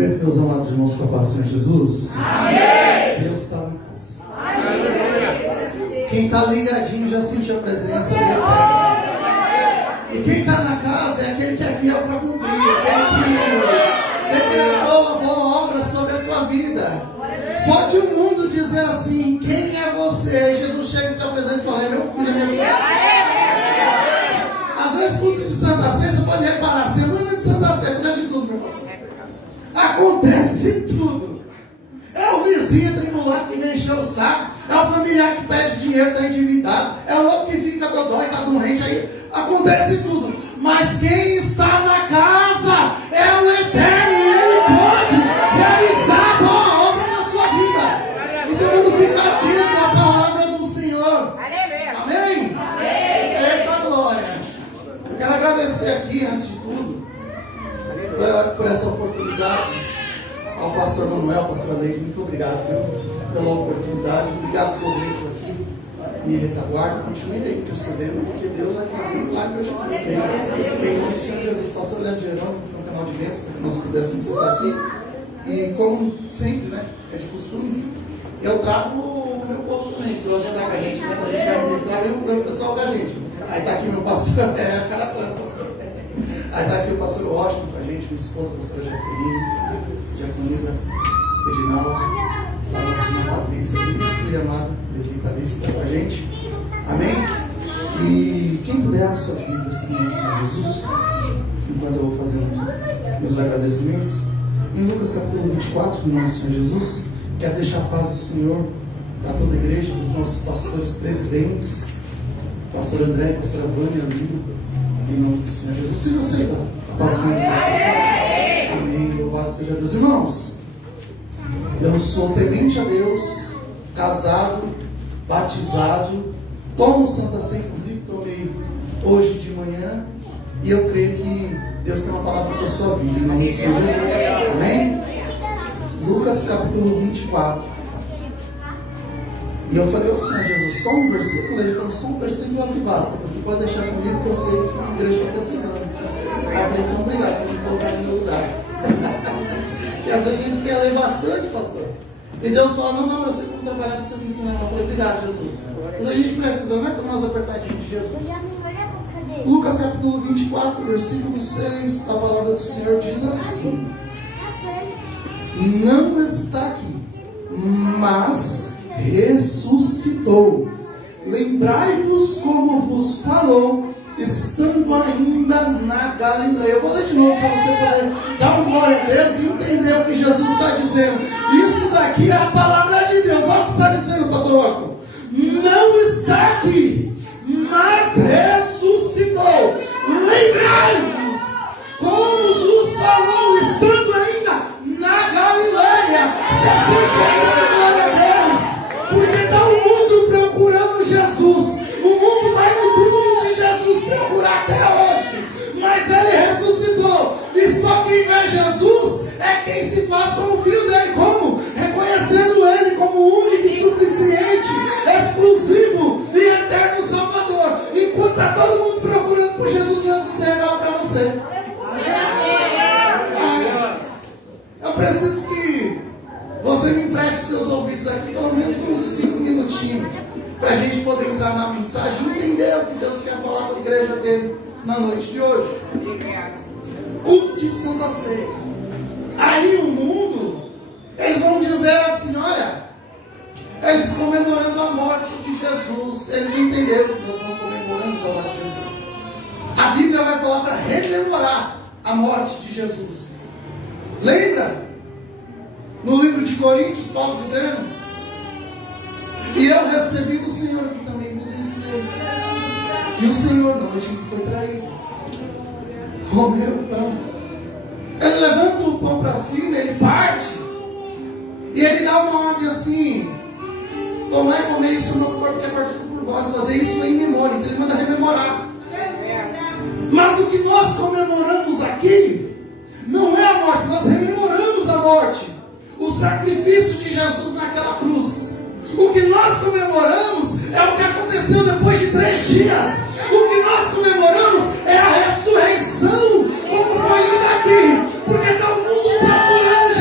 Cumprimento meus amados irmãos com a paz do Senhor Jesus. Amém. Deus está na casa. Quem está ligadinho já sentiu a presença do Eterno. E quem está na casa é aquele que é fiel para cumprir, aquele que decretou a boa obra sobre a tua vida. Pode o mundo dizer assim: quem é você? Jesus chega e se apresenta e fala: é meu filho, é minha filha. Às vezes, culto de Santa Ceia, você pode reparar, semana de Santa Ceia, acontece tudo, meu pastor. Acontece tudo. É o vizinho tribulado que vem encher o saco, é o familiar que pede dinheiro, está endividado, é o outro que fica dodói, está doente, aí acontece tudo. Mas quem está na casa é o Eterno, e Ele pode realizar a boa obra na sua vida. Então vamos ficar atentos à palavra do Senhor. Amém? Eita glória. Eu quero agradecer aqui, antes de tudo, por essa oportunidade, ao pastor Manuel, pastor Leite, muito obrigado pela oportunidade. Obrigado aos obreiros aqui, me retaguarda, continue aí intercedendo, porque Deus vai fazer um milagre hoje aqui. Em nome de Jesus, pastor Leandro Gerão, que é um canal de bênção, para que nós pudéssemos estar aqui. E como sempre, né, é de costume, eu trago o meu povo também, que hoje é da gente, né, para a gente organizar o pessoal da gente. Aí está aqui meu pastor, a caravana, pastor. Aí está aqui o pastor Washington com a gente, minha esposa, a pastora Jaqueline, diaconisa Edinaldo, a nossa irmã Patrícia, minha filha amada, Levi Patrícia, está com a gente. Amém? E quem puder abrir suas Bíblias, sim, no Senhor Jesus, enquanto eu vou fazendo meus agradecimentos, em Lucas capítulo 24, no nosso Senhor Jesus, quero deixar a paz do Senhor para toda a igreja, dos nossos pastores presidentes, pastor André e pastora Vânia Lima, em nome do Senhor Jesus. Vocês aceitam a paz do Senhor Jesus? Amém. Louvado seja Deus. Irmãos, eu sou temente a Deus, casado, batizado, tomo Santa Ceia, inclusive tomei hoje de manhã, e eu creio que Deus tem uma palavra para a sua vida, em nome do Senhor Jesus. Amém? Lucas capítulo 24. E eu falei assim a Jesus, só um versículo? Ele falou, só um versículo é o que basta, porque pode deixar comigo que eu sei que a igreja está precisando. Aí eu falei, então obrigado por me colocar no meu lugar. Porque às vezes a gente quer ler bastante, pastor. E Deus fala, não, eu sei como trabalhar para você me ensinar. Eu falei, obrigado, Jesus. Mas a gente precisa, né? Tomar umas apertadinhas de Jesus. Lucas capítulo 24, versículo 6, a palavra do Senhor diz assim: não está aqui, mas ressuscitou. Lembrai-vos como vos falou, estando ainda na Galileia. Eu vou ler de novo para você poder dar um glória a Deus e entender o que Jesus está dizendo. Isso daqui é a palavra de Deus. Olha o que está dizendo, pastor Washington. Não está aqui, mas ressuscitou. Lembrai-vos como vos falou, estando ainda na Galileia. Você sente ainda glória a Deus? Porque está o mundo procurando Jesus. O mundo vai no túmulo de Jesus procurar até hoje. Mas ele ressuscitou. E só quem vê Jesus é quem se faz como filho dele. Como? Reconhecendo ele como único e suficiente, exclusivo e eterno Salvador. Enquanto está todo mundo procurando por Jesus, Jesus se revela para você. Eu preciso que você me empreste seus ouvidos aqui, pelo menos uns 5 minutinhos, para a gente poder entrar na mensagem e entender o que Deus quer falar com a igreja dele na noite de hoje. Culto de Santa Ceia. Aí o mundo, eles vão dizer assim, olha, eles comemorando a morte de Jesus. Eles não entenderam que nós não comemoramos a morte de Jesus. A Bíblia vai falar para rememorar a morte de Jesus. Lembra? No livro de Coríntios, Paulo dizendo: e eu recebi do Senhor, que também vos ensinei, que o Senhor, na noite em que foi traído, comeu o pão. Ele levanta o pão para cima, ele parte, e ele dá uma ordem assim: tomai e comer isso no meu corpo que é partido por vós, fazer isso em memória. Então ele manda rememorar. Mas o que nós comemoramos aqui não é a morte, nós rememoramos a morte, o sacrifício de Jesus naquela cruz. O que nós comemoramos é o que aconteceu depois de 3 dias. O que nós comemoramos é a ressurreição, como foi lido aqui. Porque está o mundo procurando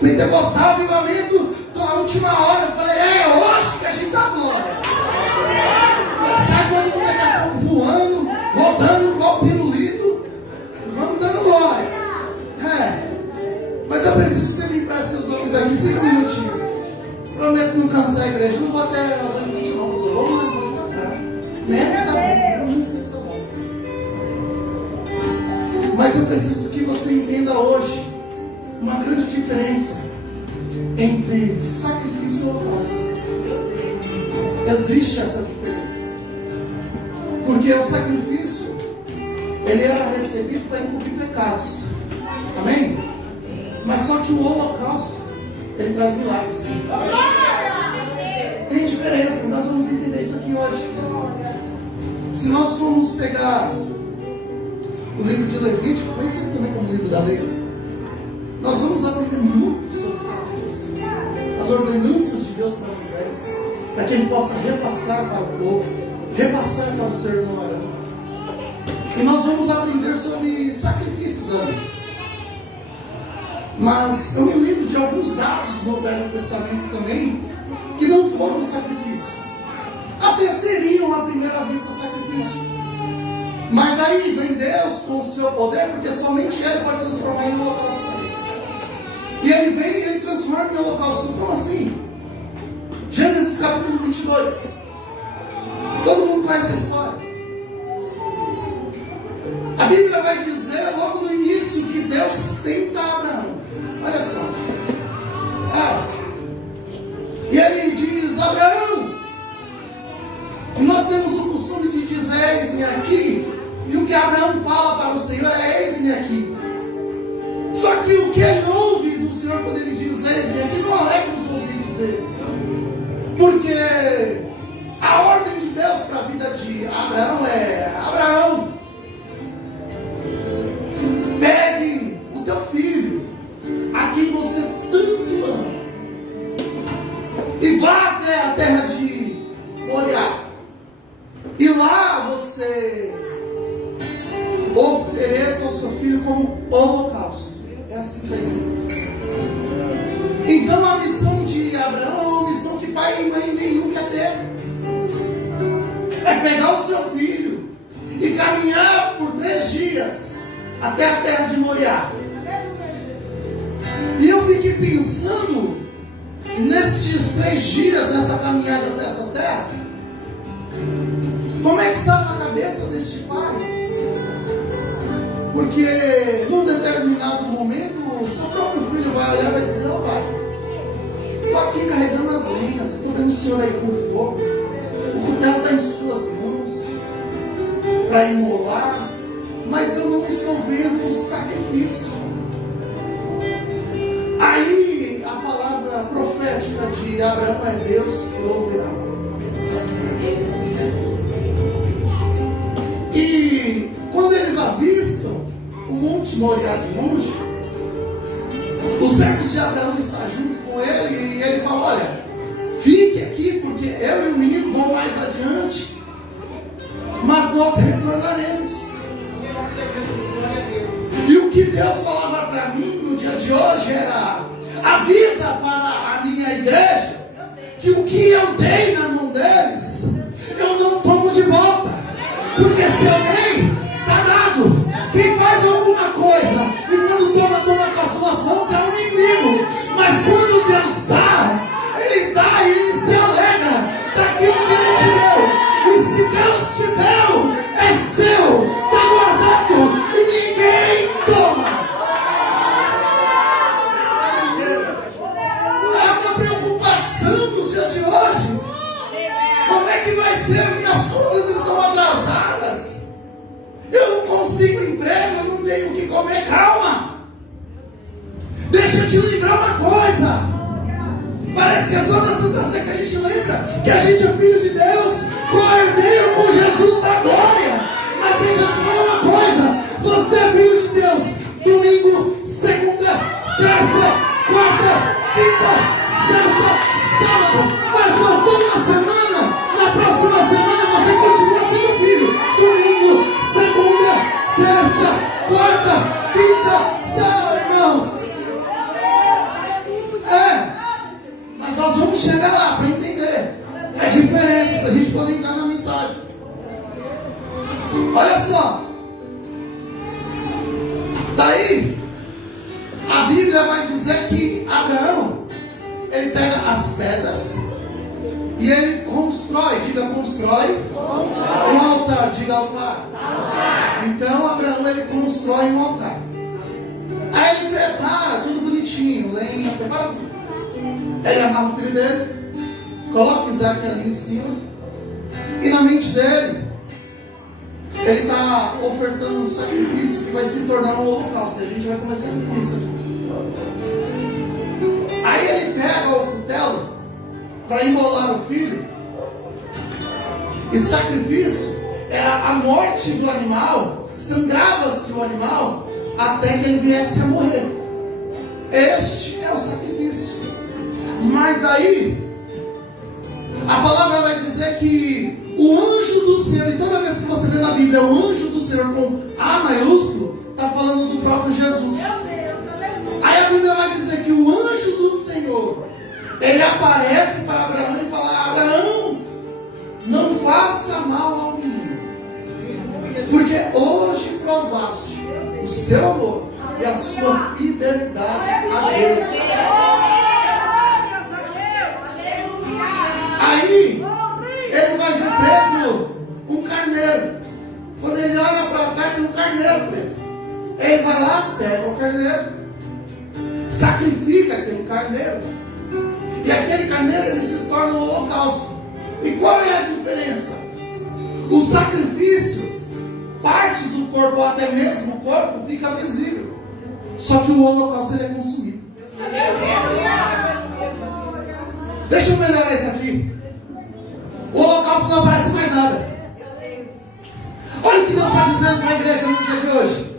Pentecostal, avivamento, a última hora. Eu falei, hoje que a gente dá glória. Sai todo mundo daqui a pouco voando, rodando igual pirulito. Vamos dando glória. Mas eu preciso que você me empreste seus homens aqui 5 minutinhos. Prometo não cansar a igreja. Não vou até as 20 não, mas eu vou cantar. Mas eu preciso que você entenda hoje uma grande diferença entre sacrifício e holocausto. Existe essa diferença. Porque o sacrifício, ele era recebido para encobrir pecados. Amém? Mas só que o holocausto, ele traz milagres. Tem diferença, nós vamos entender isso aqui hoje. Se nós formos pegar o livro de Levítico, conhecido também como livro da lei, nós vamos aprender muito sobre sacrifício, as ordenanças de Deus para Moisés, para que ele possa repassar para o povo, repassar para o seu irmão Arão. E nós vamos aprender sobre sacrifícios ali. Mas eu me lembro de alguns atos no Velho Testamento também, que não foram sacrifício. Até seriam à primeira vista sacrifício. Mas aí vem Deus com o seu poder, porque somente Ele pode transformar em holocausto sacrifício. E Ele vem e Ele transforma em holocausto. Como assim? Gênesis capítulo 22. Todo mundo conhece a história. A Bíblia vai dizer logo no início que Deus tenta Abraão. Olha só. E Ele diz, Abraão, nós temos o costume de dizer, eis-me aqui. E o que Abraão fala para o Senhor é, eis-me aqui. Só que o que ele ouve do Senhor quando ele diz, eis-me aqui, não alegra os ouvidos dele. Porque a ordem de Deus para a vida de Abraão é, Abraão, pegue o teu filho, a quem você tanto ama, e vá até a terra de Moriá. E lá você ofereça o seu filho como holocausto. É assim que vai ser. Então a missão de Abraão é uma missão que pai e mãe nenhum quer ter. É pegar o seu filho e caminhar por 3 dias até a terra de Moriá. E eu fiquei pensando nestes 3 dias, nessa caminhada dessa terra, como é que estava a cabeça deste pai? Porque num determinado momento, o seu próprio filho vai olhar e vai dizer, ó pai, estou aqui carregando as lenhas, estou vendo o senhor aí com fogo, o cutelo está em suas mãos para imolar, mas eu não estou vendo o sacrifício. Aí a palavra profética de Abraão é, Deus proverá. E quando eles avistam o Monte Moriá de longe, os servos de Abraão estão junto com ele e ele fala, olha, fique aqui porque eu e o menino vão mais adiante, mas nós retornaremos. E o que Deus falava para mim no dia de hoje era, avisa para a minha igreja que o que eu dei na mão deles, eu não tomo de volta. Porque se eu dei, está dado. Quem faz alguma coisa e quando toma com as 2 mãos é o inimigo. Mas quando Deus dá, Ele dá e Ele se alegra daquilo que Ele te deu. E se Deus te deu, é seu, está guardado e ninguém toma. É uma preocupação nos dias de hoje. Como é que vai ser? Minhas contas estão atrasadas. Eu não consigo emprego, eu não tenho o que comer. Calma. Deixa eu te lembrar uma coisa. Parece que é só na Santa Ceia que a gente lembra que a gente é filho de Deus, co-herdeiro com Jesus na glória. Mas deixa eu te falar uma coisa. Você é filho de Deus. Domingo, segunda, terça, quarta, quinta, sexta, sábado. Mas passou uma semana, na próxima semana você continua sendo filho. Domingo, segunda, terça, quarta, quinta, sábado, irmãos. para a gente poder entrar na mensagem. Olha só. Daí, a Bíblia vai dizer que Abraão, ele pega as pedras e ele constrói, diga constrói, um altar, diga altar. Então Abraão, ele constrói um altar. Aí ele prepara tudo bonitinho, lenha, prepara tudo. Ele amarra o filho dele, coloca Isaac ali em cima, e na mente dele, ele está ofertando um sacrifício que vai se tornar um holocausto. E a gente vai começar a entender isso aqui. Aí ele pega o cutelo para imolar o filho. E sacrifício era a morte do animal, sangrava-se o animal até que ele viesse a morrer. Este é o sacrifício. Mas aí, a palavra vai dizer que o anjo do Senhor, e toda vez que você lê na Bíblia o anjo do Senhor com A maiúsculo, está falando do próprio Jesus. Aí a Bíblia vai dizer que o anjo do Senhor, ele aparece para Abraão e fala: Abraão, não faça mal ao menino, porque hoje provaste o seu amor e a sua fidelidade a Deus. Aí ele vai ver preso um carneiro. Quando ele olha para trás, tem um carneiro preso. Ele vai lá, pega o carneiro, sacrifica aquele carneiro, e aquele carneiro ele se torna um holocausto. E qual é a diferença? O sacrifício, partes do corpo, ou até mesmo o corpo, fica visível. Só que o holocausto ele é consumido. Deixa eu melhorar isso aqui. O holocausto não aparece mais nada. Olha o que Deus está dizendo para a igreja no dia de hoje.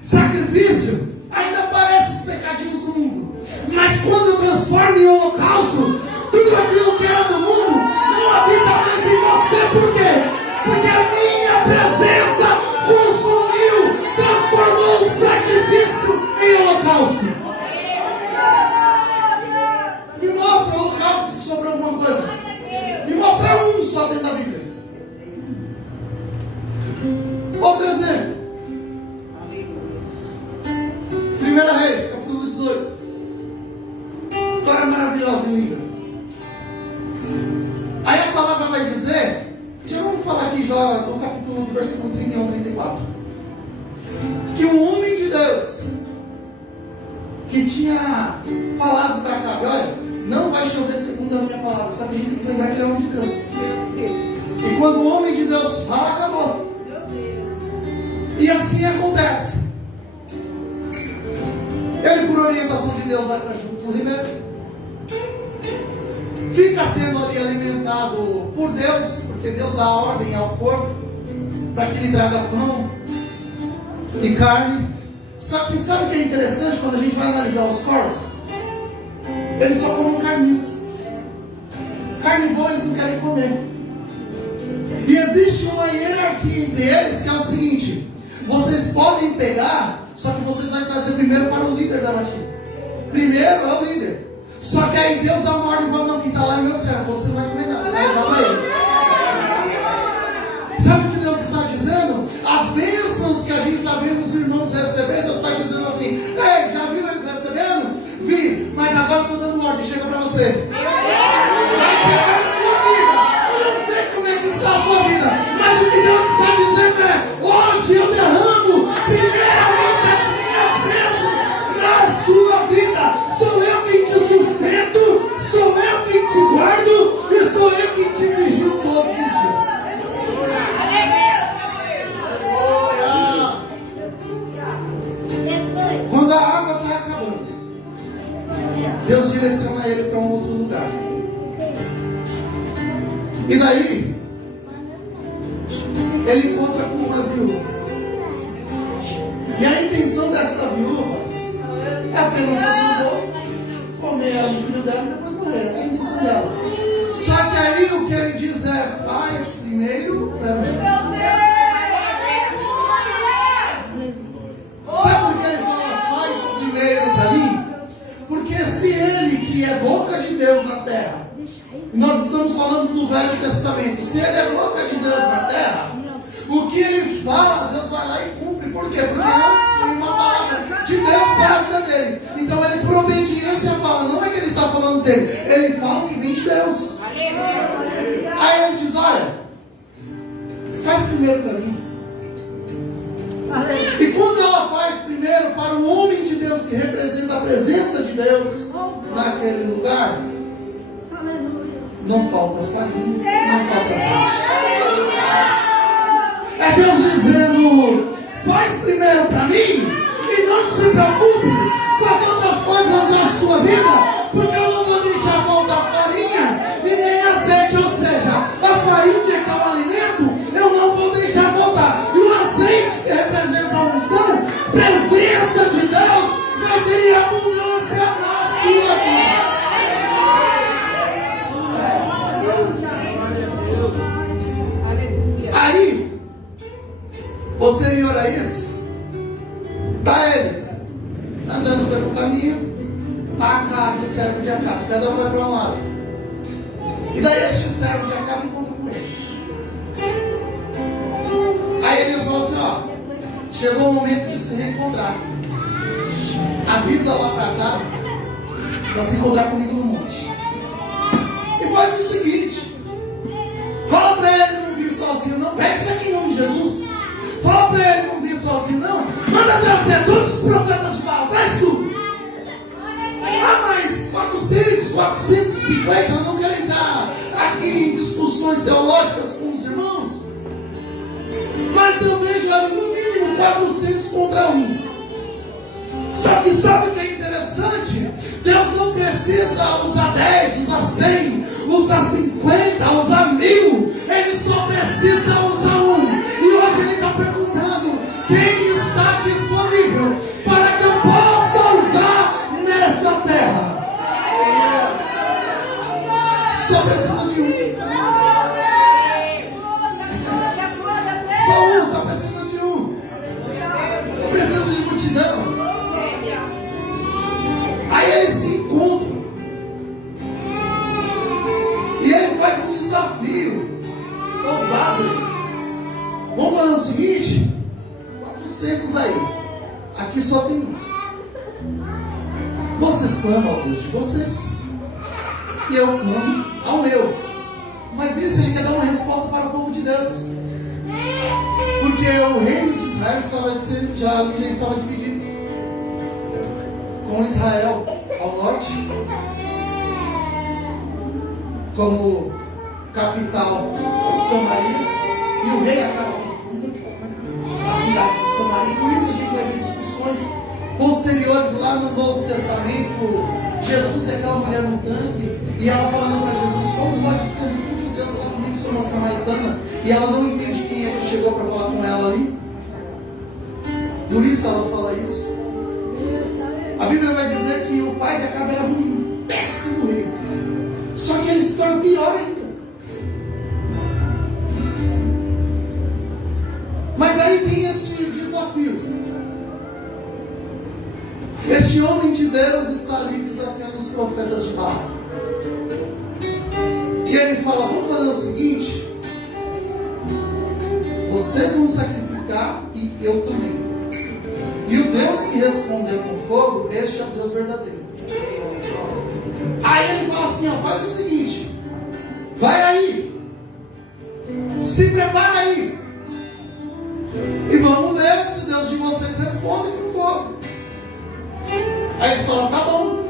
Sacrifício, ainda aparece os pecadinhos do mundo. Mas quando eu transformo em holocausto, tudo aquilo que era do mundo não habita mais em você. Por quê? Porque a minha presença consumiu, transformou o sacrifício em holocausto. Me mostra o holocausto que sobrou alguma coisa. Me mostra um só dentro da Bíblia. Outro exemplo. 1 Reis, capítulo 18. História maravilhosa e linda. Aí a palavra vai dizer, já vamos falar aqui já no capítulo do versículo 31 a 34, que um homem de Deus que tinha falado para Acabe: olha, não vai chover segundo a minha palavra. Só que a gente tem que lembrar que ele é homem de Deus. E quando o homem de Deus fala, acabou. E assim acontece. Ele, por orientação de Deus, vai para junto do ribeiro, fica sendo ali alimentado por Deus, porque Deus dá ordem ao corpo para que ele traga pão e carne. Só que sabe o que é interessante quando a gente vai analisar os corpos? Eles só comem carniça. Carne boa eles não querem comer. E existe uma hierarquia entre eles que é o seguinte: vocês podem pegar, só que vocês vão trazer primeiro para o líder da matilha. Primeiro é o líder. Só que aí Deus dá uma ordem e fala: não, quem está lá é meu servo, você não vai comer nada, você vai levar para ele. Sabe o que Deus está dizendo? As bênçãos que a gente está vendo os irmãos recebendo, Deus está dizendo assim: ei, já viu eles recebendo? Vi, mas agora eu estou dando ordem, chega para você. Vai chegar na tua vida. Eu não sei como é que está a sua vida, mas o que Deus está dizendo é: hoje eu derramo primeiramente as minhas bênçãos na sua vida. Sou eu quem te sustento, sou eu quem te guardo e sou eu quem te vigio todos os dias. Quando a água está acabando, Deus direciona ele para um outro lugar. E daí, ele encontra com uma viúva. E a intenção dessa viúva é apenas comer ela no filho dela e depois morrer. Essa é a intenção dela. Só que aí o que ele diz é: faz primeiro para mim. Sabe por que ele fala faz primeiro para mim? Porque se ele, que é boca de Deus na terra, Nós estamos falando do Velho Testamento. Se ele é boca de Deus na terra, o que ele fala, Deus vai lá e cumpre. Por quê? Porque antes tem uma palavra de Deus para a vida dele. Então ele, por obediência, fala. Não é que ele está falando dele, ele fala que vem de Deus. Aí ele diz: olha, faz primeiro para mim. E quando ela faz primeiro para o homem de Deus, que representa a presença de Deus naquele lugar, não falta farinha, não falta azeite. É Deus dizendo: faz primeiro para mim e não se preocupe com as outras coisas da sua vida, porque eu não vou deixar faltar farinha e nem azeite. Ou seja, a farinha, que é o alimento, eu não vou deixar faltar. E o azeite, que representa a unção, presença de Deus, vai ter abundância na sua vida. Aí, posterior a isso, está ele andando pelo caminho, está Acabe, o servo de Acabe, cada um vai para um lado. E daí este servo de Acabe encontra com ele. Aí eles falam assim: ó, chegou o momento de se reencontrar. Avisa lá para Acabe para se encontrar comigo no monte. E faz o seguinte: fala para ele não vir sozinho, não. Pega isso aqui em nome de Jesus. Fala para ele não vir sozinho, não. Manda trazer todos os profetas de Baal, traz tudo. Mas 400, 450, eu não quero entrar aqui em discussões teológicas com os irmãos, mas eu vejo ali no mínimo 400 contra 1. Sabe o que é interessante? Deus não precisa usar 10, usar 100, usar 50, usar 1000. Ele só precisa usar 1. E hoje ele está perguntando: quem está disponível para que eu possa usar nessa terra? Só precisa de 1. Só precisa de 1. Não precisa de multidão. Aí eles se encontram. E ele faz um desafio ousado. Vamos fazer o seguinte: 400 aí. Aqui só tem 1. Vocês clamam ao Deus de vocês, e eu clamo ao meu. Mas isso ele quer dar uma resposta para o povo de Deus, porque o reino de Israel já estava dividido, com Israel ao norte como capital Samaria, e o rei acaba confundindo a cidade de Samaria. Por isso a gente vai ver discussões posteriores lá no Novo Testamento. Jesus é aquela mulher no tanque, e ela falando para Jesus: como pode ser que os judeus falam comigo, sou uma samaritana? E ela não entende quem é que chegou para falar com ela ali. Por isso ela fala isso. A Bíblia vai dizer que o pai de Acabe era um péssimo rei, só que ele se torna pior ainda. Mas aí tem esse desafio. Este homem de Deus está ali desafiando os profetas de Baal. E ele fala: vamos fazer o seguinte, vocês vão sacrificar e eu também. E o Deus que responder com fogo, este é o Deus verdadeiro. Aí ele fala assim: ó, faz o seguinte, vai aí, se prepara aí, e vamos ver se o Deus de vocês responde com fogo. Aí eles falam: tá bom.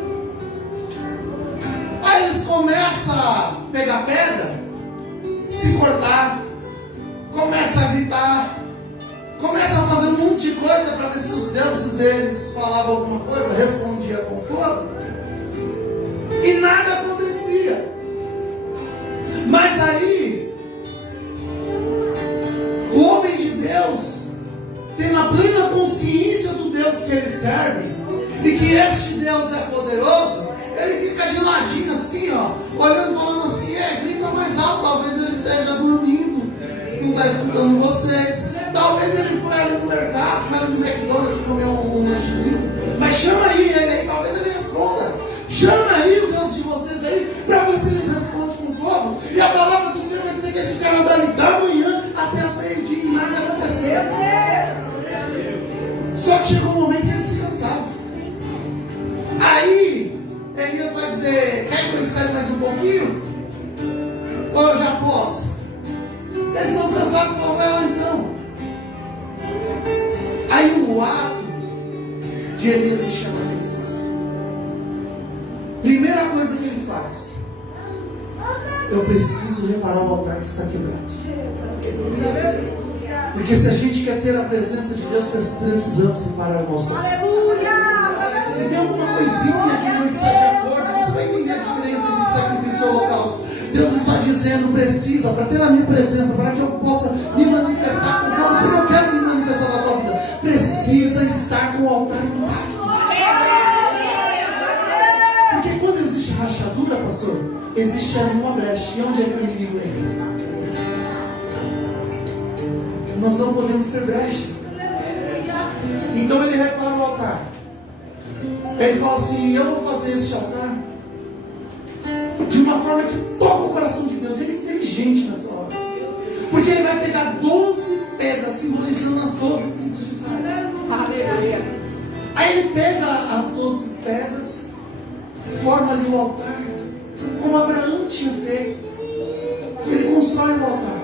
Aí eles começam a pegar pedra, se cortar, começam a gritar, começam a fazer um monte de coisa para ver se os deuses deles falavam alguma coisa, respondia com fogo, e nada acontecia. Mas aí o homem de Deus tem a plena consciência do Deus que ele serve, e que este Deus é poderoso. Ele fica de ladinho assim, ó, olhando, falando assim: grita mais alto, talvez ele esteja dormindo, não está escutando vocês. Talvez ele foi ali no mercado, foi ali no McDonald's, comer um lanchezinho. Mas chama aí ele aí, talvez ele responda. Chama aí o Deus de vocês aí, para ver se eles respondem. E a palavra do Senhor vai dizer que eles ficaram dali da manhã até as meio-dia e nada aconteceu. Só que chegou um momento que eles se cansaram. Aí, Elias vai dizer: quer que eu espere mais um pouquinho? Ou eu já posso? Eles estão cansados, falam: vai lá então. Aí o ato de Elias me chama a atenção. Primeira coisa que ele faz: eu preciso reparar o altar que está quebrado. Porque se a gente quer ter a presença de Deus, precisamos reparar o nosso altar. Se tem alguma coisinha que não está de acordo, você vai entender a diferença entre sacrifício e holocausto. Deus está dizendo: precisa, para ter a minha presença, para que eu possa me manifestar conforme porque eu quero me manifestar na tua vida, precisa estar com o altar intacto. Porque quando existe rachadura, pastor, existe ali uma brecha. E onde é que o inimigo entra? Nós não podemos ser brecha. Então ele repara o altar. Ele fala assim: eu vou fazer este altar de uma forma que toca o coração de Deus. Ele é inteligente nessa hora. Porque ele vai pegar 12 pedras, simbolizando as 12 tribos de Israel. Aí ele pega as 12 pedras, forma ali o altar, como Abraão tinha feito. Ele constrói o altar.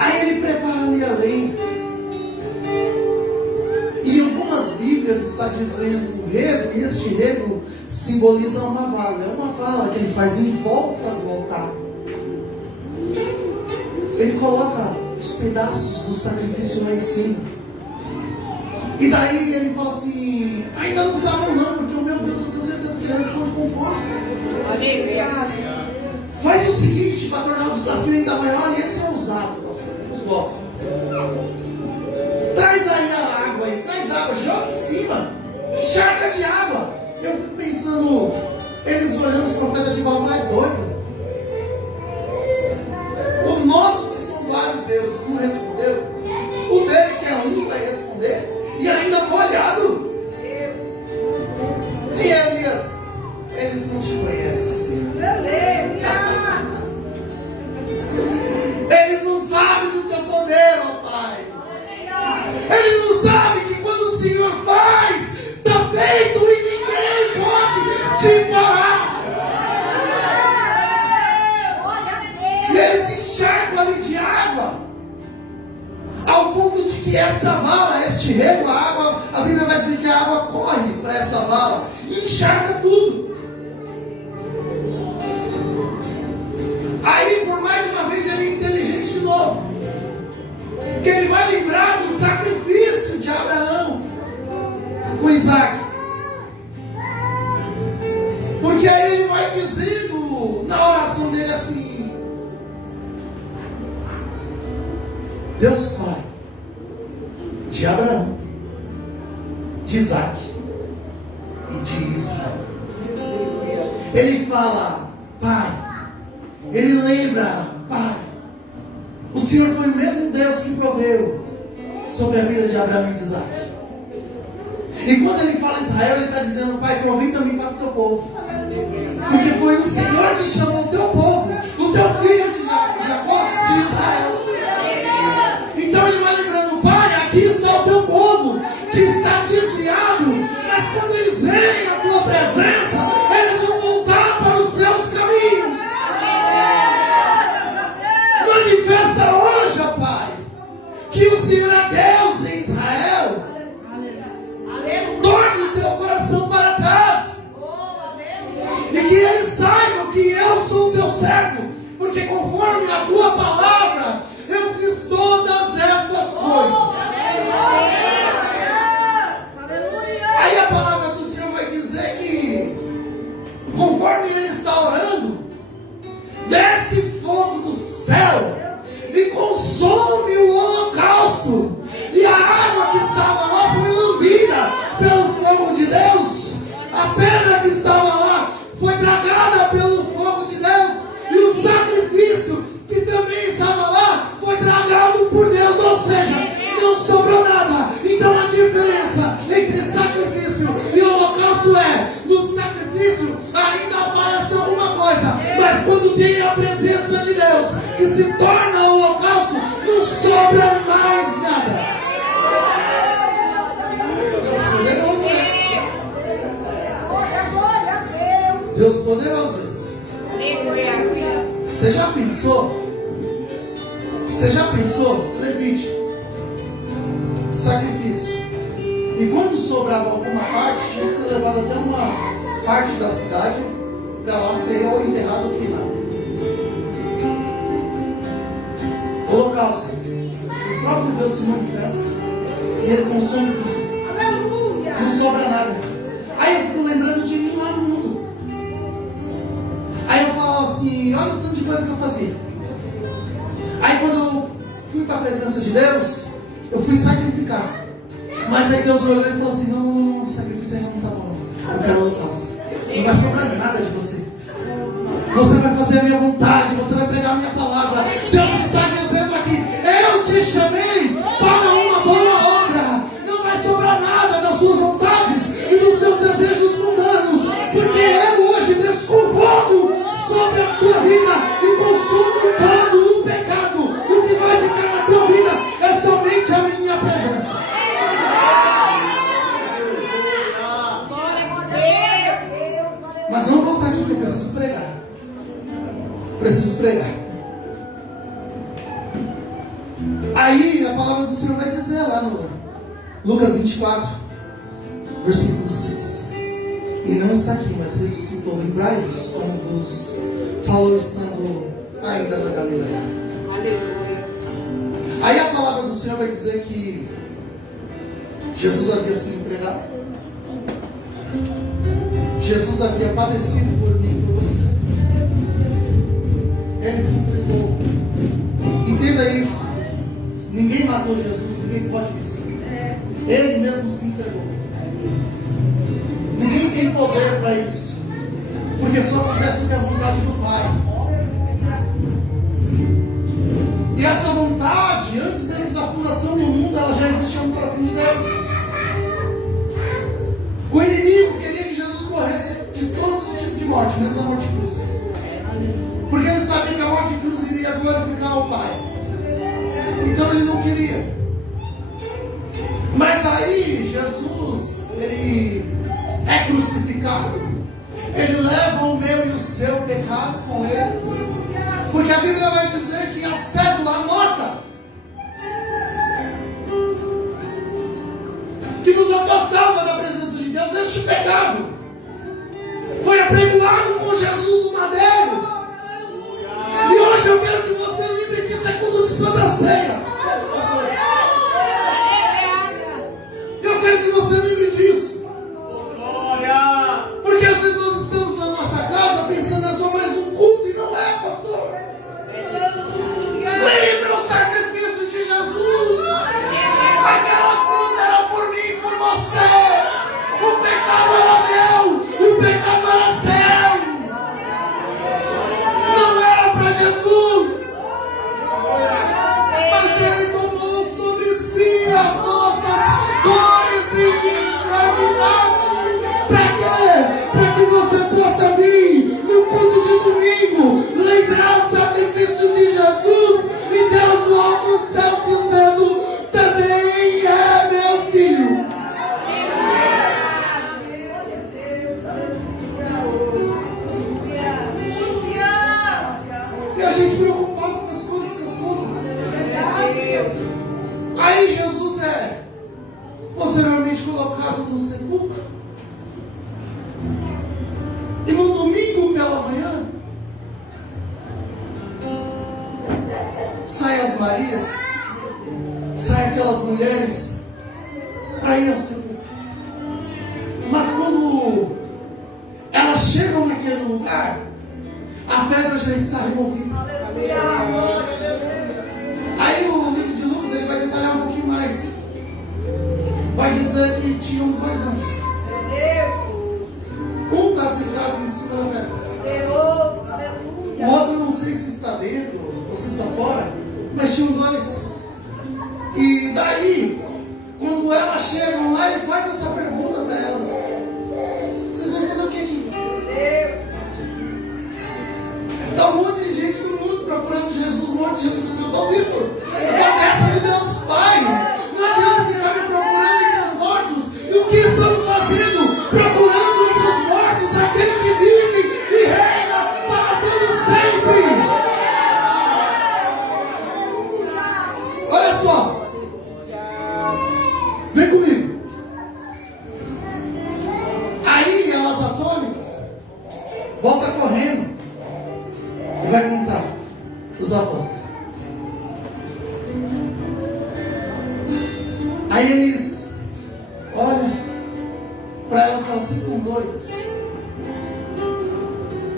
Aí ele prepara ali a lenha. E algumas Bíblias está dizendo um rego, e este rego simboliza uma vala. É uma vala que ele faz em volta do altar. Ele coloca os pedaços do sacrifício lá em cima. E daí ele fala assim: ainda não está bom não, porque o meu Deus, eu tenho certeza que ele responde com fome. Faz o seguinte, para tornar o desafio ainda maior, e esse é ousado, Deus gosta. Traz aí a água aí, traz água, joga em cima, encharca de água. Eu fico pensando, eles olhando os profetas de Baal, é doido. O nosso, que são vários deuses, não respondeu. O dele, que é um, vai responder. E ainda molhado. E Elias, eles não te conhecem, Senhor. Eles não sabem do teu poder, ó Pai. Eles não sabem que quando o Senhor faz, está feito e ninguém pode te parar. E eles encharcam ali de água, ao ponto de que essa vala, este rego, a água, a Bíblia vai dizer que a água corre para essa vala e encharca tudo. Aí, por mais uma vez, ele é inteligente de novo, que ele vai lembrar do sacrifício de Abraão com Isaac. Porque aí ele vai dizendo na oração dele assim: Deus Pai de Abraão, de Isaac e de Israel. Ele fala: Pai. Ele lembra: Pai, o Senhor foi o mesmo Deus que proveu sobre a vida de Abraão e de Isaac. E quando ele fala Israel, ele está dizendo: Pai, provei também para o teu povo. Porque foi o Senhor que chamou o teu povo, o teu filho de Jacó, de Israel. Então ele vai lembrando: Pai, aqui está o teu povo, que está desviado, mas quando eles verem a tua presença, eles vão voltar para os seus caminhos. Manifesta hoje, ó Pai, que o Senhor é Deus em Israel. Torne o teu coração para trás. E que eles saibam que eu sou o teu servo, porque conforme a tua palavra, eu fiz todas essas coisas. Aí a palavra do Senhor vai dizer que, conforme ele está orando, desce fogo do céu e consome o holocausto. E a água que estava lá foi lambida pelo fogo de Deus. A pedra que estava lá foi tragada pelo fogo de Deus. E o sacrifício que também estava lá foi tragado por Deus. Ou seja, não sobrou nada. Então a diferença entre sacrifício e holocausto é: no sacrifício ainda aparece alguma coisa, mas quando torna o holocausto, não sobra mais nada. Deus poderoso esse. Você já pensou? Você já pensou? Levítico, sacrifício. E quando sobrava alguma parte, tinha que ser levado até uma parte da cidade para lá ser ou enterrado ou queimado. Holocausto. O próprio Deus se manifesta e Ele consome tudo. Não sobra nada. Aí eu fico lembrando de mim lá no mundo. Aí eu falo assim, olha o tanto de coisa que eu fazia. Aí quando eu fui para a presença de Deus, eu fui sacrificar. Mas aí Deus olhou e falou assim, não, o sacrifício ainda não está bom. Eu quero holocausto. Não vai sobrar nada de você. Você vai fazer a minha vontade, você vai pregar a minha palavra. Deus está dizendo aqui, eu te chamei para uma boa obra. Não vai sobrar nada das suas vontades e dos seus desejos mundanos. Porque eu hoje descomponho sobre a tua vida e consumo todo o pecado. O que vai ficar na tua vida é somente a minha presença. Mas vamos voltar aqui que eu preciso pregar. Preciso pregar. Aí a palavra do Senhor vai dizer lá no Lucas 24, versículo 6. E não está aqui, mas ressuscitou. Lembrai-vos como vos falou estando ainda na Galileia. Aleluia. Aí a palavra do Senhor vai dizer que Jesus havia sido pregado. Jesus havia padecido por mim e por você. Ele se entregou. Entenda isso. Ninguém matou Jesus, ninguém pode isso. Ele mesmo se entregou. Ninguém tem poder para isso. Porque só acontece o que é a vontade do Pai. E essa vontade, antes mesmo da fundação do mundo, ela já existia no coração de Deus. O inimigo queria que Jesus morresse de todos os tipos de morte, menos a morte de cruz. Porque ele sabia que a morte de cruz iria glorificar o Pai. Então ele não queria. Mas aí Jesus, ele é crucificado. Ele leva o meu e o seu pecado com ele. Porque a Bíblia vai dizer que a cédula anota que nos afastava da presença de Deus. Este pecado foi apregoado com Jesus no madeiro. E hoje eu quero que você lembre disso, é culto de Santa Ceia. Eu quero que você lembre disso. Porque às vezes nós estamos na nossa casa pensando é só mais um culto e não é, pastor. Lembra o sacrifício de Jesus. Aquela cruz era por mim e por você. O pecado era meu, o pecado era seu. Não era para Jesus, mas Ele tomou sobre si as nossas dores e enfermidades. Para quê? Para que você possa vir no culto de domingo, lembrar o sacrifício de Jesus e Deus lá no céu dizendo, também é meu filho. E a gente preocupado com as coisas que as contas. Aí Jesus é posteriormente colocado no sepulcro. E no domingo pela manhã saem as Marias, saem aquelas mulheres para ir ao sepulcro. Mas quando elas chegam naquele lugar, a pedra já está removida. Aí o livro de Lucas ele vai detalhar um pouquinho mais. Vai dizer que tinham dois anjos. Um está sentado em cima da pedra. O outro eu não sei se está dentro ou se está fora, mas tinham dois. E daí, quando elas chegam lá, ele faz essa pergunta para elas: vocês vão fazer o que aqui? Está um monte de gente no mundo procurando Jesus morto, Jesus volta correndo e vai contar os apóstolos. Aí eles olham para ela e falam: vocês estão doidas?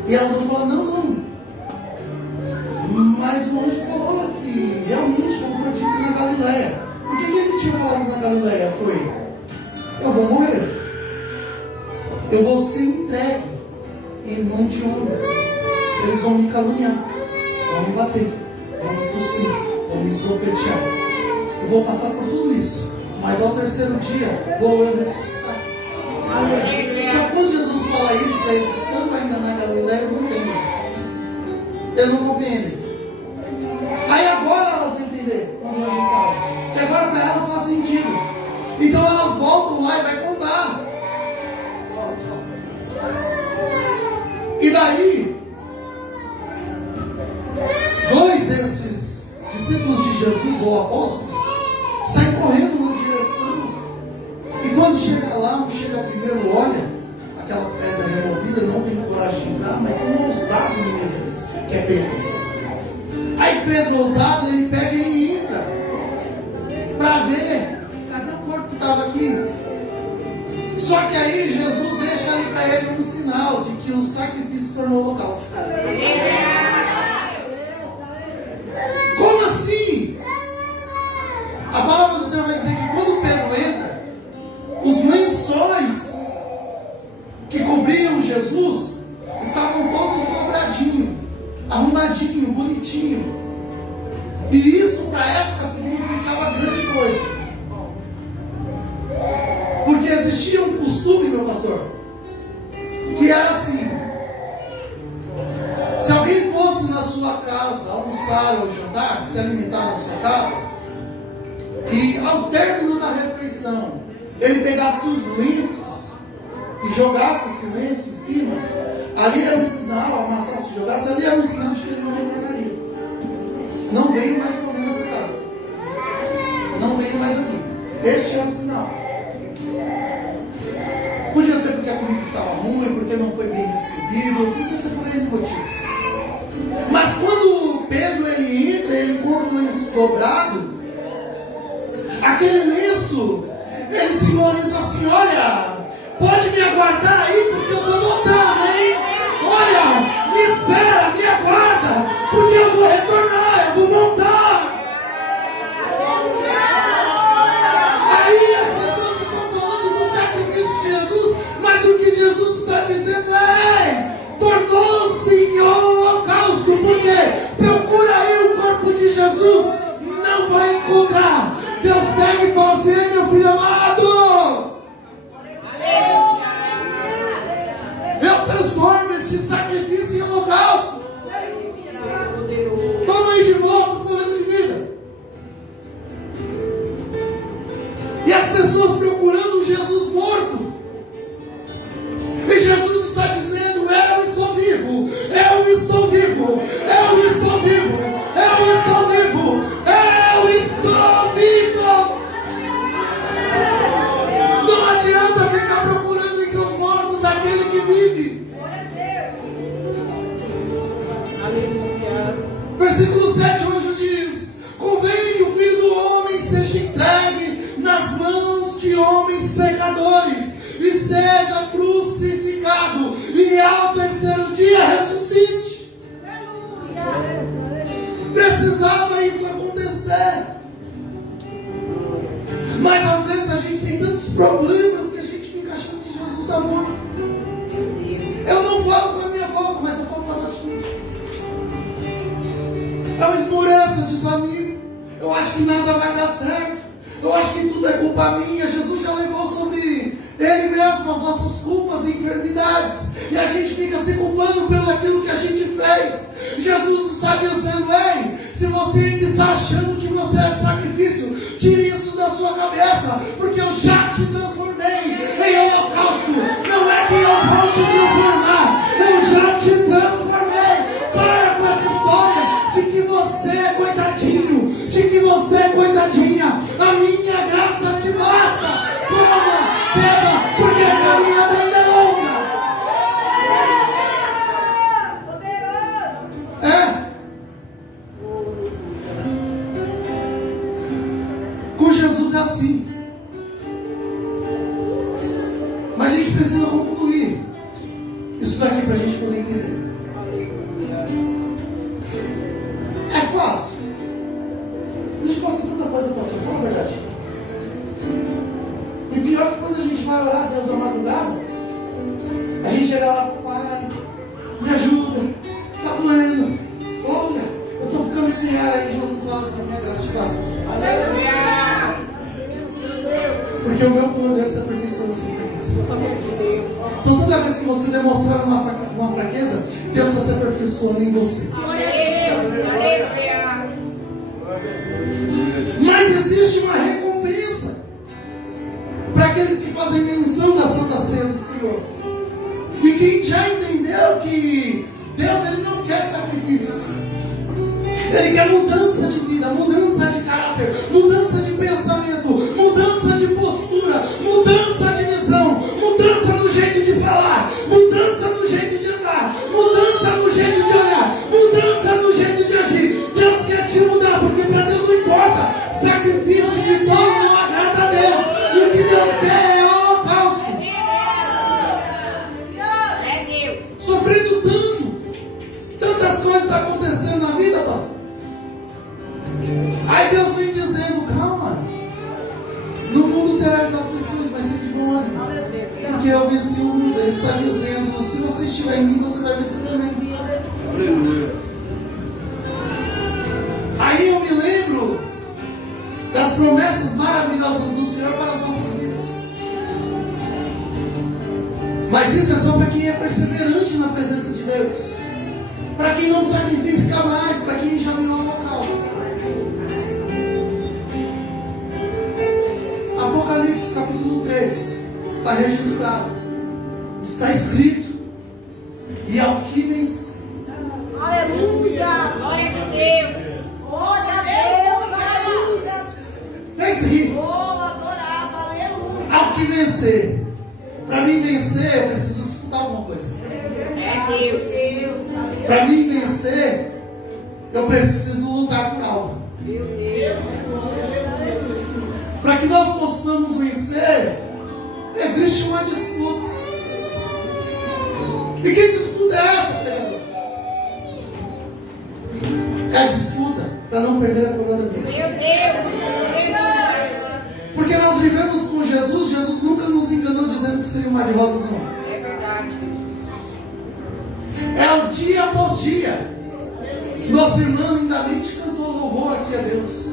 E elas vão falar: não. Mas o anjo falou que realmente, como foi dito na Galileia. O que ele tinha falado na Galileia? Foi: eu vou morrer. Eu vou ser entregue em mão de homens. Eles vão me caluniar, vão me bater, vão me cuspir, vão me esbofetear. Eu vou passar por tudo isso, mas ao terceiro dia vou eu ressuscitar. Só que quando Jesus fala isso para eles, estando ainda na Galileia, eles não entendem. Eles não compreendem. Aí agora elas vão entender quando a gente fala. Que agora para elas faz sentido. Então elas voltam lá e vai contar. E daí, dois desses discípulos de Jesus, ou apóstolos, saem correndo na direção. E quando chega lá, chega primeiro, olha aquela pedra removida, não tem coragem de entrar, mas tem um ousado no meio deles, que é Pedro. Aí Pedro, ousado, ele pega e entra para ver cadê o corpo que estava aqui. Só que aí Jesus deixa ali para ele um sinal de que o sacrifício se tornou holocausto. Como assim? A palavra do Senhor vai dizer que quando Pedro entra, os lençóis que cobriam Jesus estavam todos dobradinhos, arrumadinho, bonitinho. E isso para a época significava grande coisa. Porque existia um costume, meu pastor, que era assim: se alguém fosse na sua casa almoçar ou jantar, se alimentar na sua casa, e ao término da refeição ele pegasse os lenços e jogasse esse lenço em cima, ali era um sinal, amassasse e jogasse, ali era um sinal de que ele não retornaria. Não venho mais comer nessa casa, não venho mais aqui. Este é o sinal. Podia ser porque a comida estava ruim, porque não foi bem recebido, podia ser por N motivos. Mas quando Pedro ele entra, ele compra um lenço dobrado, aquele lenço, ele simboliza assim: olha, pode me aguardar aí, porque eu estou voltando, hein? Olha, me espera, me aguarda, porque eu vou retornar, eu vou voltar. Aí as pessoas estão falando do sacrifício de Jesus, mas o que Jesus está dizendo é: tornou-se em holocausto. Por quê? Procura aí o corpo de Jesus, não vai encontrar. Deus pega e fala assim: ei, meu filho amado, eu transformo este sacrifício em holocausto. Toma aí de volta o fôlego de vida. E as pessoas procurando Jesus morto. E Jesus está dizendo: eu estou vivo, eu estou vivo, eu estou vivo, eu estou vivo, eu estou vivo. Não adianta ficar procurando entre os mortos aquele que vive. Versículo 7, o anjo diz: convém que o Filho do Homem seja entregue nas mãos de homens pecadores e seja crucificado, e ao terceiro dia ressuscite. Precisava isso acontecer. Mas às vezes a gente tem tantos problemas que a gente fica achando que Jesus está morto. Eu não falo com a minha boca, mas eu falo com as atitudes. Eu esmoreço, eu desanimo. Eu acho que nada vai dar certo. Eu acho que tudo é culpa minha. Jesus já levou sobre Ele mesmo as nossas culpas e enfermidades. E a gente fica se culpando pelo aquilo que a gente fez. Jesus está dizendo: ei, se você ainda está achando que você é sacrifício, tire isso da sua cabeça, porque eu já te transformei em holocausto. Não é que eu vou te transformar, eu já te transformei. Para com essa história de que você é coitadinho, de que você é coitadinha. A minha graça te basta. Toma, beba, porque a caminhada ainda é longa. isso aqui para a gente poder entender. É fácil. A gente passa tanta coisa, pastor, fala a verdade. E pior que quando a gente vai orar a Deus na madrugada, a gente chega lá, pai, me ajuda, tá doendo. Olha, eu estou ficando sem ar aí, Jesus fala assim, minha graça te basta. Aleluia! Porque o meu poder se aperfeiçoa na sua fraqueza. Então toda vez que você demonstrar uma fraqueza, Deus está se aperfeiçoando em você. Mas existe uma recompensa para aqueles que fazem menção da Santa Ceia do Senhor. E quem já entendeu que Deus ele não quer sacrifícios. Ele quer mudança de vida, mudança de caráter, mudança de pensamento, mudança de postura, mudança de visão, mudança no jeito de falar, mudança no jeito de andar, mudança no jeito de olhar, mudança no jeito de agir. Deus quer te mudar, porque para Deus não importa. Sacrifício de dor não agrada a Deus. E o que Deus quer é holocausto. Sofrendo tantas coisas acontecendo na vida, pastor. Aí Deus vem dizendo, calma, no mundo terás aflições, mas tem de bom ânimo, porque eu venci o mundo. Ele está dizendo, se você estiver em mim, você vai vencer também. Aí eu me lembro das promessas maravilhosas do Senhor para as nossas vidas. Mas isso é só para quem é perseverante na presença de Deus, para quem não sacrifica mais, para quem já virou local. Apocalipse capítulo 3 está registrado, está escrito, e ao que vence. Aleluia! Glória a Deus! Glória a Deus! Aleluia! Vence rir. Oh, adorado! Aleluia! Ao que vencer. Para mim vencer, eu preciso disputar alguma coisa. Deus! Para mim vencer, eu preciso lutar por algo. Meu Deus! Para que nós possamos vencer, existe uma disputa. E que disputa é essa, Pedro? É a disputa para não perder a coroa da vida. Meu Deus! Porque nós vivemos com Jesus, Jesus nunca nos enganou dizendo que seria um mar de rosas, não. É verdade. É o dia após dia. Nossa irmã lindamente cantou louvor aqui a Deus.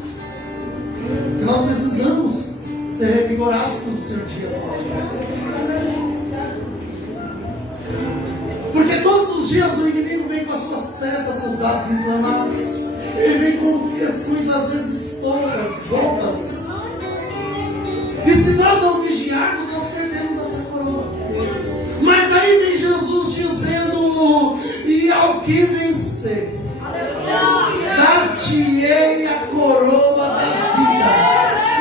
Que nós precisamos ser revigorados pelo Senhor dia após dia. Porque todos os dias o inimigo vem com as suas setas, seus dados inflamados. Ele vem com questões às vezes tolas, bobas. E se nós não vigiarmos, nós perdemos essa coroa. Mas aí vem Jesus dizendo, e ao que vencer, dar-te-ei a coroa da vida.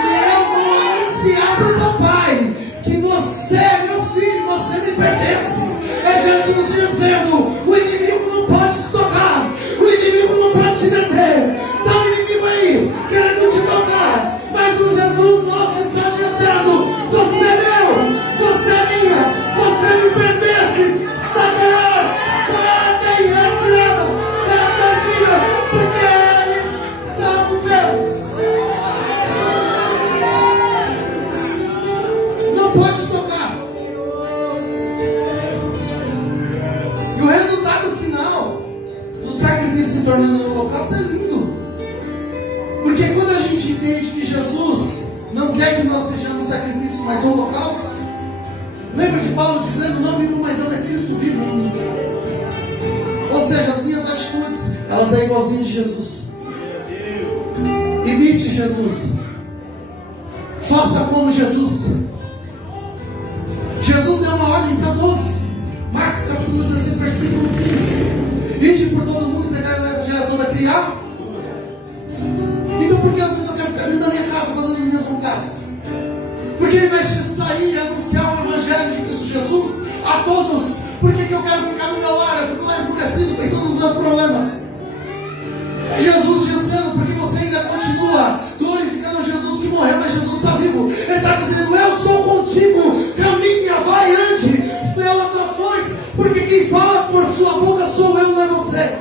E eu vou anunciar para o papai que você, meu filho, você me pertence. É Jesus dizendo, o inimigo não pode te tocar, o inimigo não pode te deter. Está o inimigo aí, querendo te tocar. Mas o Jesus nosso está dizendo, você é meu, você é minha, você me pertence. Satanás, guarda e retira dessas vidas, porque eles são meus. Não pode tocar. E o resultado final do sacrifício se tornando um holocausto é lindo. Porque quando a gente entende que Jesus não quer que nós sejamos sacrifício, mas um holocausto, lembra de Paulo dizendo, não vivo mais eu, mas Cristo vive em mim. Ou seja, as minhas atitudes, elas são igualzinhas de Jesus. Imite Jesus. Faça como Jesus. Jesus deu uma ordem para todos. Marcos capítulo 16, versículo 15. Ide por todo mundo e pregai o evangelho a toda criatura. Então por que às vezes eu quero ficar dentro da minha casa fazendo as minhas vontades? Porque ao invés de sair e anunciar o evangelho de Cristo Jesus a todos, por que eu quero ficar no meu lar? Eu fico lá esmurecido pensando nos meus problemas. É Jesus dizendo, porque você ainda continua glorificando Jesus que morreu, mas Jesus está vivo. Ele está dizendo, eu sou contigo, caminha, vai, ande pelas nações, porque Porque quem fala por sua boca sou eu, não é você.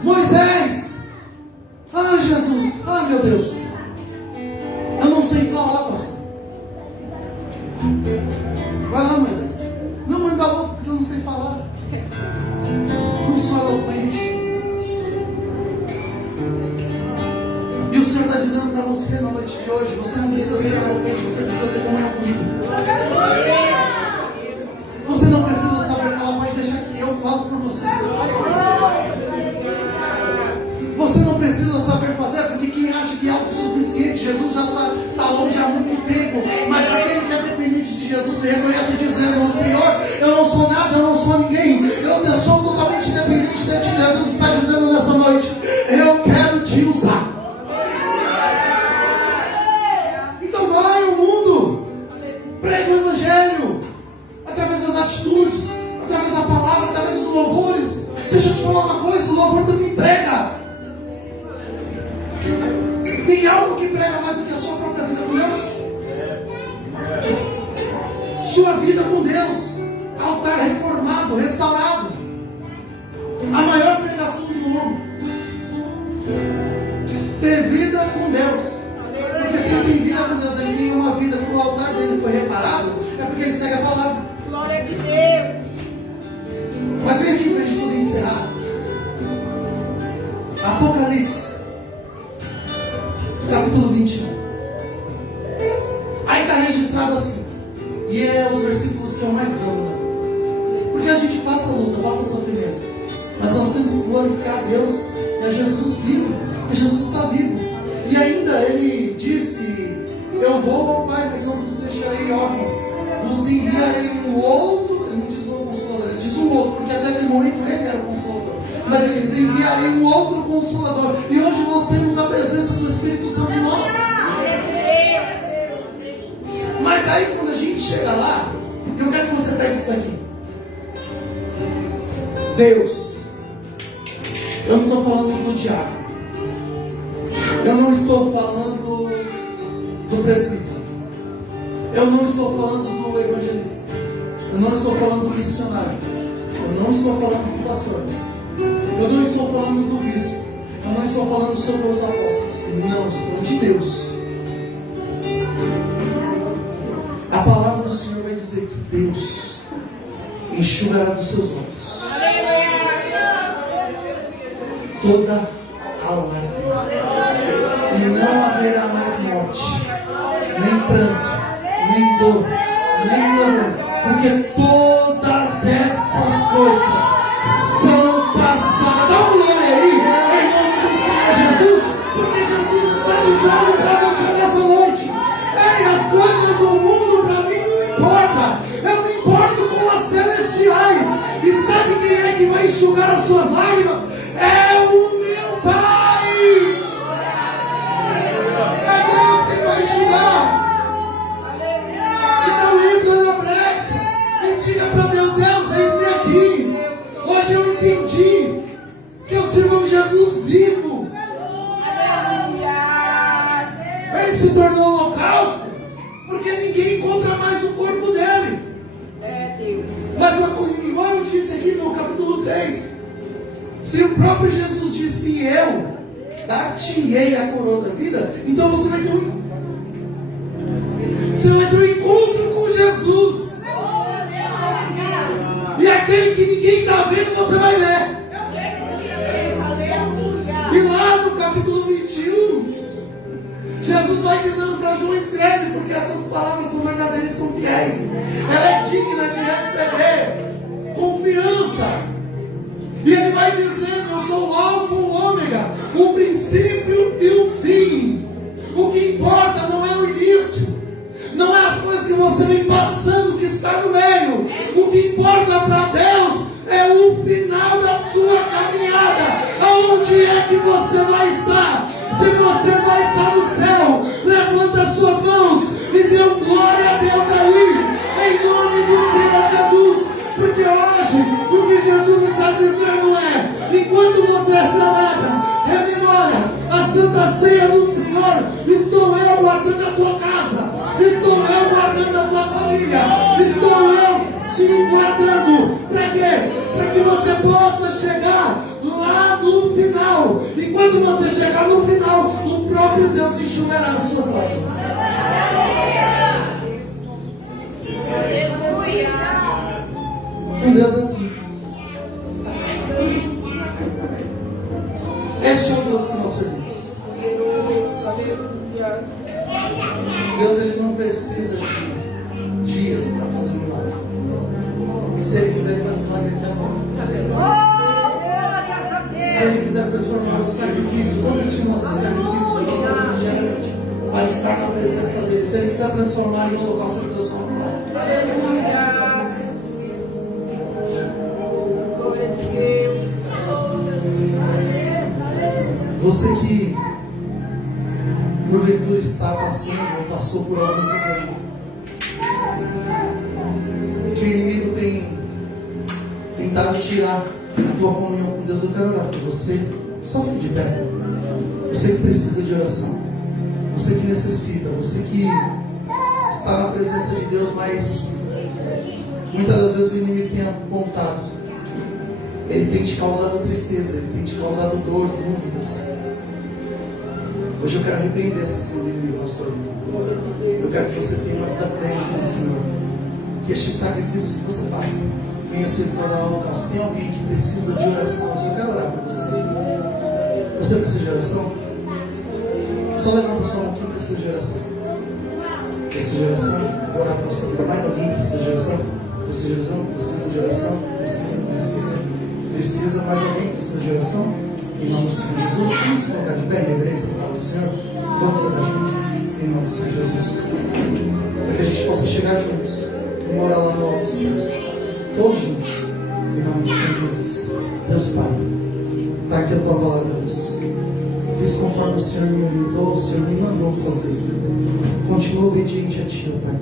Moisés. Ah, Jesus. Ah, meu Deus. Eu não sei falar, pastor. Vai lá, Moisés. Não manda outro porque eu não sei falar. Não sou eloquente. E o Senhor está dizendo para você na noite de hoje: você não precisa ser eloquente, você precisa ter comunhão comigo. Você não precisa saber falar, pode deixar que eu falo por você. Você não precisa saber fazer, porque quem acha que é autossuficiente, Jesus já está longe há muito tempo. Mas aquele que é dependente de Jesus reconhece dizendo: Senhor, eu não sou nada, eu não sou ninguém, eu sou totalmente dependente de Ti. Jesus está dizendo nessa noite: eu quero Te usar. Então vai ao mundo, prega o Evangelho, através das atitudes, através da palavra, através dos louvores. Deixa eu te falar uma coisa: o louvor também prega. Tem algo que prega mais do que a sua própria vida com Deus? Sua vida com Deus. Altar reformado, restaurado. A maior pregação do mundo. Ter vida com Deus. Porque se ele tem vida com Deus, ele tem uma vida que o altar dele foi reparado, é porque ele segue a palavra. Glória de Deus. Mas vem aqui para a gente poder encerrar. Apocalipse, capítulo 21. Aí está registrado assim. E é os versículos que eu mais amo, né? Porque a gente passa luta, passa sofrimento, mas nós temos que glorificar a Deus e a Jesus vivo, porque Jesus está vivo. E ainda ele disse: eu vou ao Pai, mas não vos deixarei órfão, vos enviarei um outro. Ele não diz um consolador, ele diz um outro, porque até aquele momento ele era o consolador. Mas ele diz: enviarei um outro consolador. E hoje nós temos a presença do Espírito Santo em nós. Mas aí quando a gente chega lá, eu quero que você pegue isso aqui. Deus. Eu não estou falando do diabo. Eu não estou falando do presbítero. Eu não estou falando do evangelista. Eu não estou falando do missionário. Eu não estou falando do pastor. Eu não estou falando do bispo. Eu não estou falando sobre os apóstolos. Não, estou falando de Deus. A palavra do Senhor vai dizer que Deus enxugará dos seus olhos toda a lágrima, e não haverá mais morte, nem pranto, nem dor, nem dor, porque todas essas coisas são passadas. Dá uma glória aí, em nome do Senhor Jesus, porque Jesus está dizendo para você nessa noite: ei, as coisas do mundo para mim não importam, eu me importo com as celestiais. E sabe quem é que vai enxugar as suas lágrimas? É o meu Pai. É Deus quem vai enxugar. Então entra na brecha e diga para Deus: Deus, eis-me aqui. Hoje eu entendi que eu sirvo um Jesus vivo. Ele se tornou um holocausto porque ninguém encontra mais o corpo dele. Mas igual eu disse aqui no capítulo 3, se o próprio Jesus disse: eu dar-te-ei a coroa da vida, então você vai ter um encontro com Jesus. E aquele que ninguém está vendo, você vai ver. E lá no capítulo 21, Jesus vai dizendo para João: escreve, porque essas palavras são verdadeiras e são fiéis. Ela é digna de receber confiança. E ele vai dizendo: eu sou o alfa e o ômega, o princípio e o fim. O que importa não é o início, não é as coisas que você vem passando que está no meio. O que importa para Deus é o final da sua caminhada. Aonde é que você vai estar? Se você vai estar no céu, levanta as suas mãos e dê glória a Deus aí, em nome do Senhor Jesus. Porque hoje o que Jesus está dizendo é: enquanto você celebra, rememora a Santa Ceia do Senhor, estou eu guardando a tua casa, estou eu guardando a tua família, estou eu te possa chegar lá no final. E quando você chegar no final, o próprio Deus enxugará as suas lágrimas. Com Deus é assim. Este é o Deus que nós servimos. Deus, ele não precisa de dias para fazer um milagre. E se ele quiser, ele faz um milagre aqui agora. Se ele quiser transformar o sacrifício, todo esse nosso sacrifício que nós fazemos diariamente, para estar na presença dele, se ele quiser transformar em um holocausto, ele transforma em milagre. Você que porventura está passando ou passou por algum problema, que o inimigo tem tentado tirar a tua comunhão com Deus, eu quero orar por você. Só fique de pé. Você que precisa de oração, você que necessita, você que está na presença de Deus, mas muitas das vezes o inimigo tem apontado, ele tem te causado tristeza, ele tem te causado dor, dúvidas. Hoje eu quero repreender esse inimigo na sua vida. Eu quero que você tenha uma vida plena com o Senhor. Que este sacrifício que você faz venha ser para o holocausto. Tem alguém que precisa de oração? Eu só quero orar por você. Você precisa de oração? Só levanta sua mão. Quem precisa de oração? Precisa de oração? Vou orar pela sua vida. Mais alguém precisa de oração? Precisa de oração? Precisa de oração? Precisa. Mais alguém precisa de oração? Em nome do Senhor Jesus, vamos se colocar de pé em reverência para o Senhor. Vamos orar juntos. Em nome do Senhor Jesus. Para que a gente possa chegar juntos e morar lá no alto dos céus. Todos juntos. Em nome do Senhor Jesus. Deus Pai, está aqui a tua palavra, Deus. Fiz conforme o Senhor me orientou, o Senhor me mandou fazer. Continua obediente a Ti, ó Pai.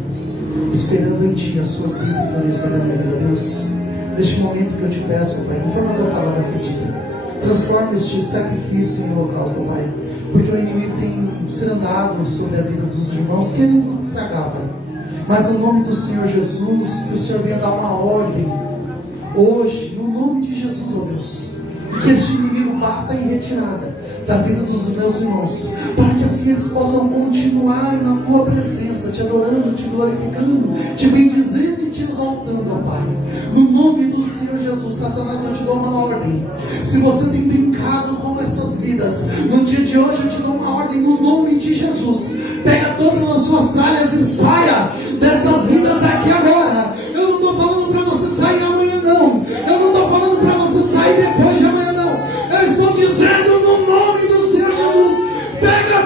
Esperando em Ti as suas vitórias sobre a minha vida, Deus. Neste momento que eu te peço, ó Pai, conforme a tua palavra acredita. Transforma este sacrifício em holocausto, Pai. Porque o inimigo tem se andado sobre a vida dos irmãos, querendo estragar, Pai. Mas no nome do Senhor Jesus, que o Senhor venha dar uma ordem hoje, no nome de Jesus, ó Deus. Que este inimigo bata em retirada da vida dos meus irmãos, para que assim eles possam continuar na tua presença, te adorando, te glorificando, te bendizendo e te exaltando, ó Pai. No nome do Senhor Jesus, Satanás, eu te dou uma ordem. Se você tem brincado com essas vidas, no dia de hoje eu te dou uma ordem no nome de Jesus. Pega todas as suas tralhas e saia dessas vidas aqui agora. Eu não estou falando para você sair amanhã, não. Eu não estou falando para você sair depois de amanhã, não. Eu estou dizendo no nome do Senhor Jesus, pega